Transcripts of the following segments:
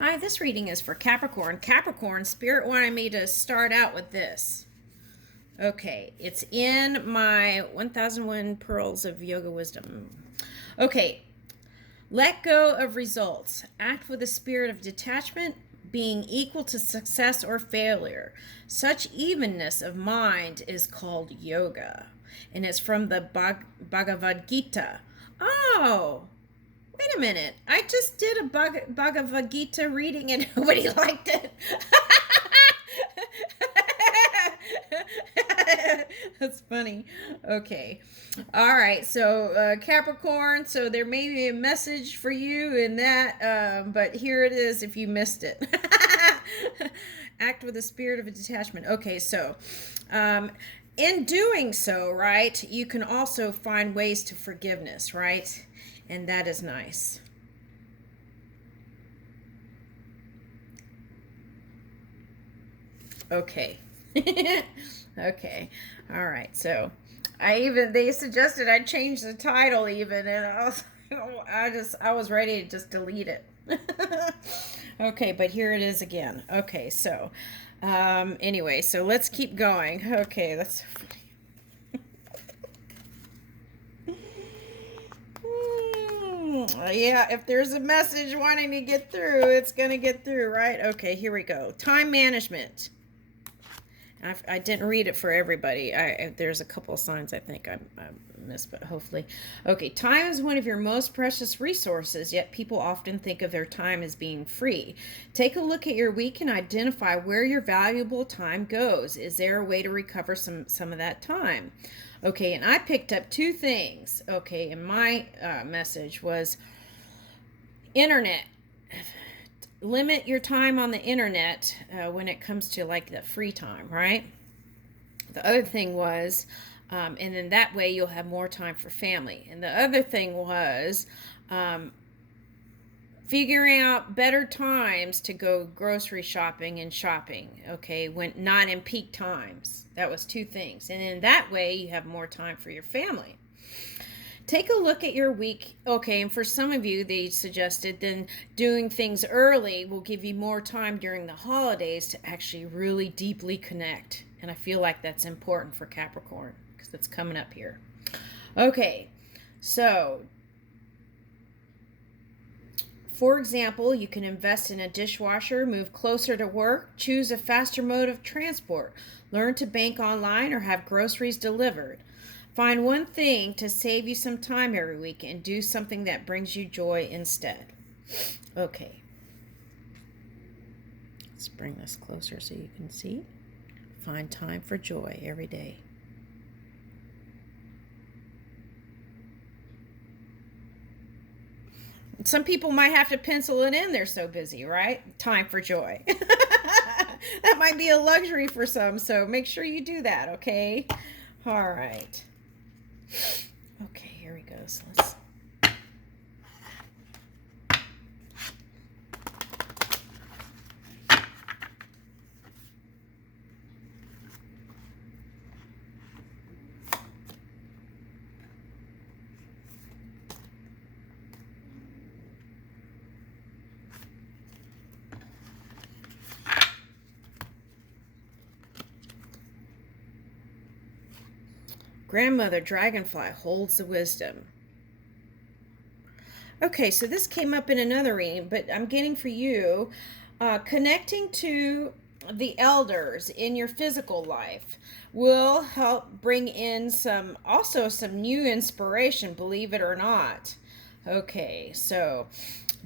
Hi, this reading is for Capricorn. Capricorn, Spirit wanted me to start out with this. Okay, it's in my 1001 Pearls of Yoga Wisdom. Okay, let go of results. Act with a spirit of detachment, being equal to success or failure. Such evenness of mind is called yoga, and it's from the Bhagavad Gita. Oh, wait a minute. I just did a Bhagavad Gita reading and nobody liked it. That's funny. Okay. All right. So, Capricorn, so there may be a message for you in that, but here it is if you missed it. Act with a spirit of detachment. Okay. So, in doing so, right, you can also find ways to forgiveness, right? And that is nice. Okay. Okay. All right. So, they suggested I change the title even, and I was ready to just delete it. Okay, but here it is again. Okay, so anyway, so let's keep going. Okay, that's yeah, if there's a message wanting to get through, it's going to get through, right? Okay, here we go. Time management. I didn't read it for everybody. There's a couple of signs I think I missed, but hopefully. Okay, time is one of your most precious resources, yet people often think of their time as being free. Take a look at your week and identify where your valuable time goes. Is there a way to recover some of that time? Okay, and I picked up two things. Okay, and my message was internet. Limit your time on the internet when it comes to like the free time, right? The other thing was, and then that way you'll have more time for family. And the other thing was figuring out better times to go grocery shopping and shopping, okay, when not in peak times. That was two things. And in that way you have more time for your family. Take a look at your week. Okay, and for some of you, they suggested then doing things early will give you more time during the holidays to actually really deeply connect. And I feel like that's important for Capricorn because it's coming up here. Okay, so for example, you can invest in a dishwasher, move closer to work, choose a faster mode of transport, learn to bank online, or have groceries delivered. Find one thing to save you some time every week and do something that brings you joy instead. Okay. Let's bring this closer so you can see. Find time for joy every day. Some people might have to pencil it in. They're so busy, right? Time for joy. That might be a luxury for some, so make sure you do that, okay? All right. Okay, here we go. So let's. Grandmother Dragonfly holds the wisdom. Okay, so this came up in another reading, but I'm getting for you connecting to the elders in your physical life will help bring in some new inspiration, believe it or not. Okay, so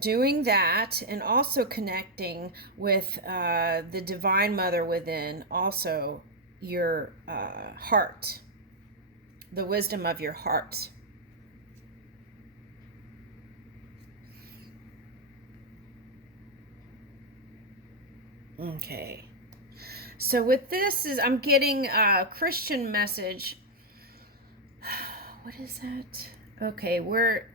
doing that and also connecting with the Divine Mother within, also your heart, the wisdom of your heart. Okay. So with this is I'm getting a Christian message. What is that? Okay, where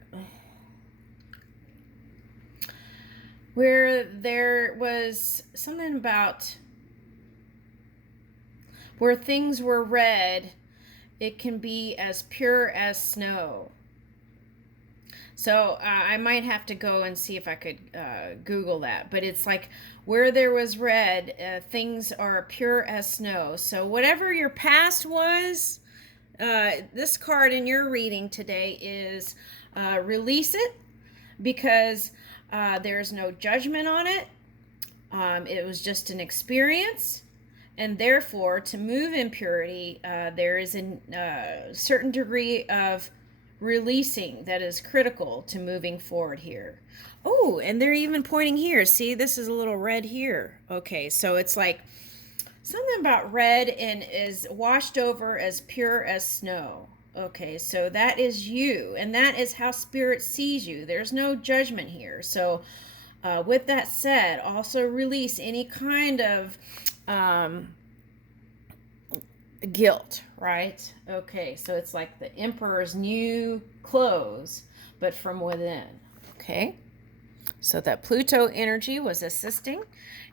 there was something about where things were red, it can be as pure as snow. So I might have to go and see if I could Google that. But it's like where there was red, things are pure as snow. So whatever your past was, this card in your reading today is release it, because there's no judgment on it. It was just an experience. And therefore, to move in purity, there is a certain degree of releasing that is critical to moving forward here. Oh, and they're even pointing here. See, this is a little red here. Okay, so it's like something about red and is washed over as pure as snow. Okay, so that is you, and that is how Spirit sees you. There's no judgment here. So, with that said, also release any kind of guilt, right? Okay, so it's like the emperor's new clothes, but from within. Okay, so that Pluto energy was assisting,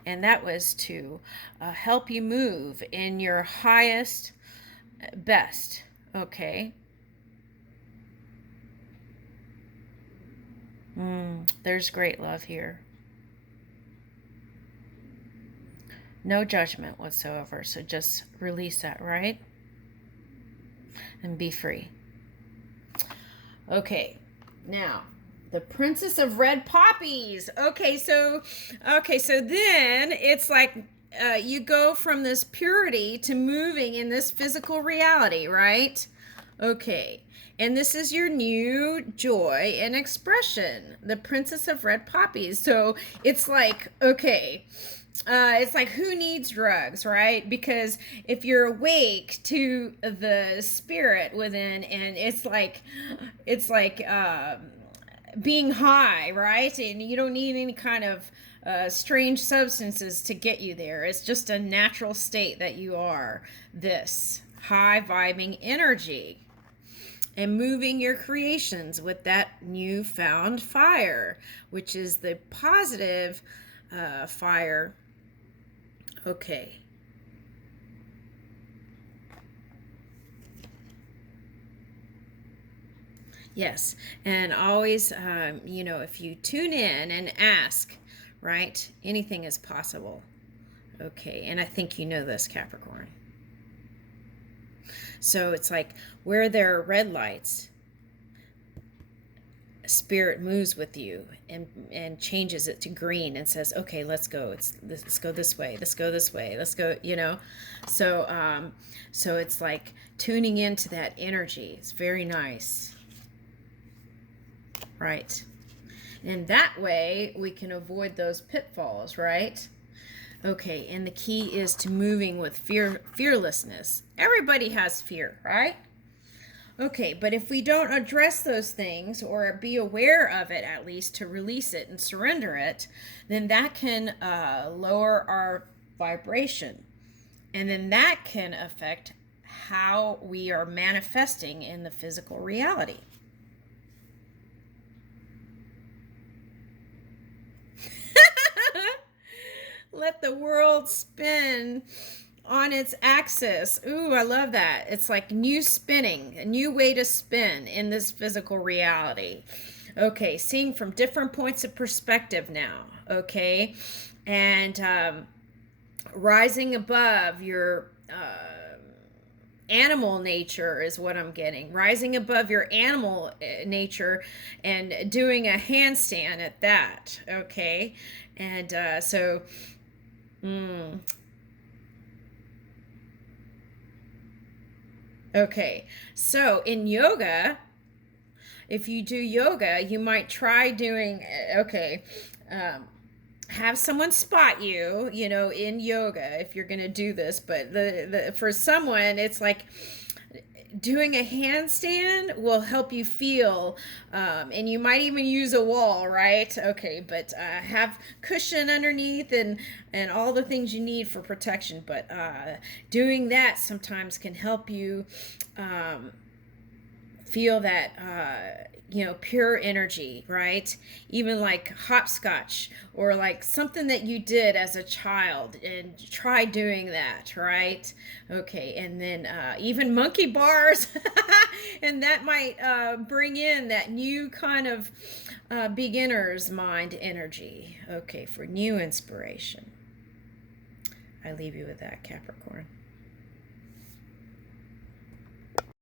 and that was to help you move in your highest best. Okay. There's great love here. No judgment whatsoever. So just release that, right? And be free. Okay, now the Princess of Red Poppies. Okay, so then it's like you go from this purity to moving in this physical reality, right? Okay, and this is your new joy and expression, the Princess of Red Poppies. So it's like, okay, it's like, who needs drugs, right? Because if you're awake to the spirit within, and it's like being high, right? And you don't need any kind of strange substances to get you there. It's just a natural state that you are this high vibing energy, and moving your creations with that newfound fire, which is the positive fire. Okay. Yes, and always, if you tune in and ask, right, anything is possible. Okay, and I think you know this, Capricorn. So it's like where there are red lights, Spirit moves with you and changes it to green and says, okay, let's go. Let's go this way. Let's go this way. Let's go, So it's like tuning into that energy. It's very nice. Right. And that way we can avoid those pitfalls, right? Okay, and the key is to moving with fearlessness. Everybody has fear, right? Okay, but if we don't address those things or be aware of it, at least to release it and surrender it, then that can lower our vibration. And then that can affect how we are manifesting in the physical reality. Let the world spin on its axis. Ooh, I love that. It's like new spinning, a new way to spin in this physical reality. Okay, seeing from different points of perspective now. Okay, and rising above your animal nature is what I'm getting. Rising above your animal nature and doing a handstand at that. Okay, and so. Okay, so in yoga, if you do yoga, you might try doing, have someone spot you, in yoga if you're going to do this. But for someone, it's like doing a handstand will help you feel, and you might even use a wall, right? Okay, but have cushion underneath and all the things you need for protection. But doing that sometimes can help you feel that pure energy, right? Even like hopscotch, or like something that you did as a child, and try doing that, right? Okay, and then even monkey bars, and that might bring in that new kind of beginner's mind energy. Okay, for new inspiration. I leave you with that, Capricorn.